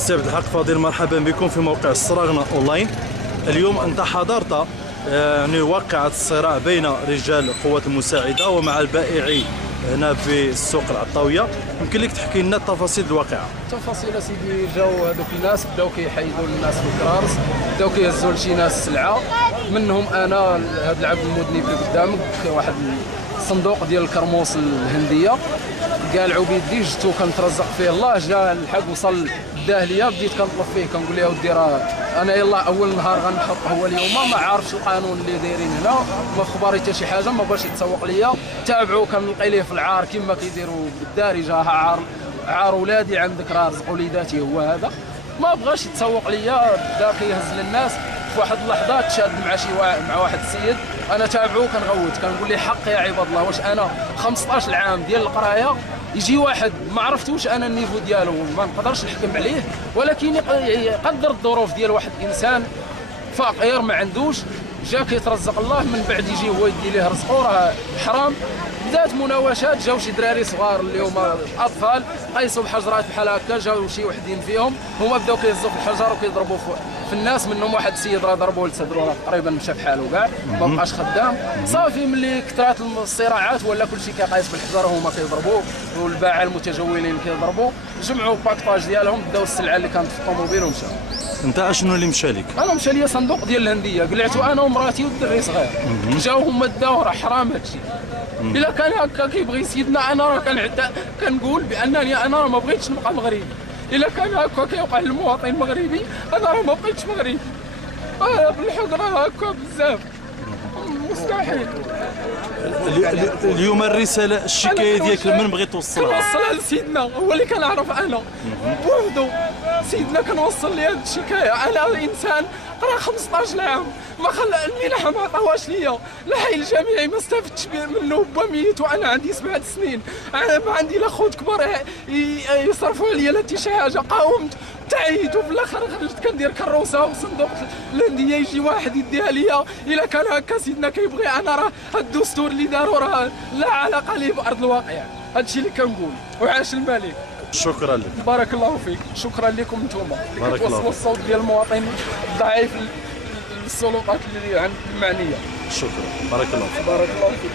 سي عبد الحق فاضل، مرحبا بكم في موقع الصراغنة اونلاين. اليوم انت حضرت يعني واقعة الصراع بين رجال القوات المساعدة ومع البائعين هنا في السوق العطاوية. يمكن لك تحكي لنا تفاصيل الواقعة؟ تفاصيل سيدي، جاو هذوك الناس بداو كيحيدوا الناس في الكرارس، بداو كيهزوا لشي ناس السلعة، منهم انا هذا العبد المذنب اللي قدامك، واحد الصندوق ديال الكرموس الهندية قالعوا بيدي، جبتو كنترزق فيه الله، جا الحق وصل داه ليا، بديت كنطلب فيه كنقول له ودي راه انا يلاه اول نهار غنحط هو اليوم، ما عارفش القانون اللي دايرين هنا، ما خباري حتى شي حاجه، ما بغاش يتسوق ليا، تابعوا كنلقي ليه في العار كما كيديروا بالدارجه، عار ولادي عندك راه رزق وليداتي هو هذا، ما بغاش يتسوق ليا، بدا كيهز للناس. في واحد اللحظه تشاد مع واحد السيد، انا تابعو كنغوت كنقول ليه حق يا عباد الله، واش انا 15 عام ديال القرايه يجي واحد ما عرفتوش انا النيفو ديالو، ما نقدرش نحكم عليه، ولكن يقدر الظروف ديال واحد الانسان فقير ما عندوش، جا كيترزق الله، من بعد يجي هو يدي ليه رزقو، راه حرام. بدات مناوشات، جاو شي دراري صغار اللي هما اطفال قيسوا بحجرات بحال هكا، جاو شي وحدين فيهم هما بداو كيهزوا في الحجر وكيضربوا في الناس، منهم واحد السيد راه ضربوه لصدرو، راه تقريبا مشى بحالو كاع، ما بقاش خدام. صافي ملي كثرات الصراعات ولا كلشي كيقايس بالحجر وهما كيضربوه، والباعه المتجولين كيضربوه، جمعوا باكطاج ديالهم، داو السلعه اللي كانت في الطوموبيل ومشاو. انت اشنو اللي مشى لك؟ انا مشى لي صندوق ديال الهنديه، قلعتو انا ومراتي والدري صغير، جاو هما داو، راه حرام هادشي. الا كان هكا كيبغي سيدنا، انا راه كنقول بانني انا راه ما بغيتش نبقى مغربي، الا كان هكا كيوقع للمواطن المغربي، انا راه ما بقيتش مغربي، بالحق راه هكا بزاف مستحيل. اليوم الرساله الشكايه ديالك لمن بغيت توصلها؟ كنوصلها لسيدنا، هو اللي كنعرف انا بوحدو، سيدنا كنوصل ليه هاد الشكايه، انا انسان قرا 15 عام، ما خلى المنحه ما عطاوهاش ليا، الحي الجامعي ما استفدتش منه، با ميت وانا عندي 7 سنين، انا ما عندي لا خوت كبار يصرفوا عليا لا حتى شي حاجه، قاومت تعيت، وفي الاخر خرجت كندير كروسه وصندوق الهنديه، يجي واحد يديها ليا. الا كان هكا سيدنا كيبغي، انا راه هاد الدستور اللي داروا راه لا علاقه ليه بارض الواقع، هادشي اللي كنقول، وعاش الملك. شكرا لك. بارك الله فيك، شكرا لكم نتوما اللي كتوصلوا الصوت ديال المواطن الضعيف للسلطات اللي المعنيه. شكرا، بارك الله فيك. بارك الله فيك.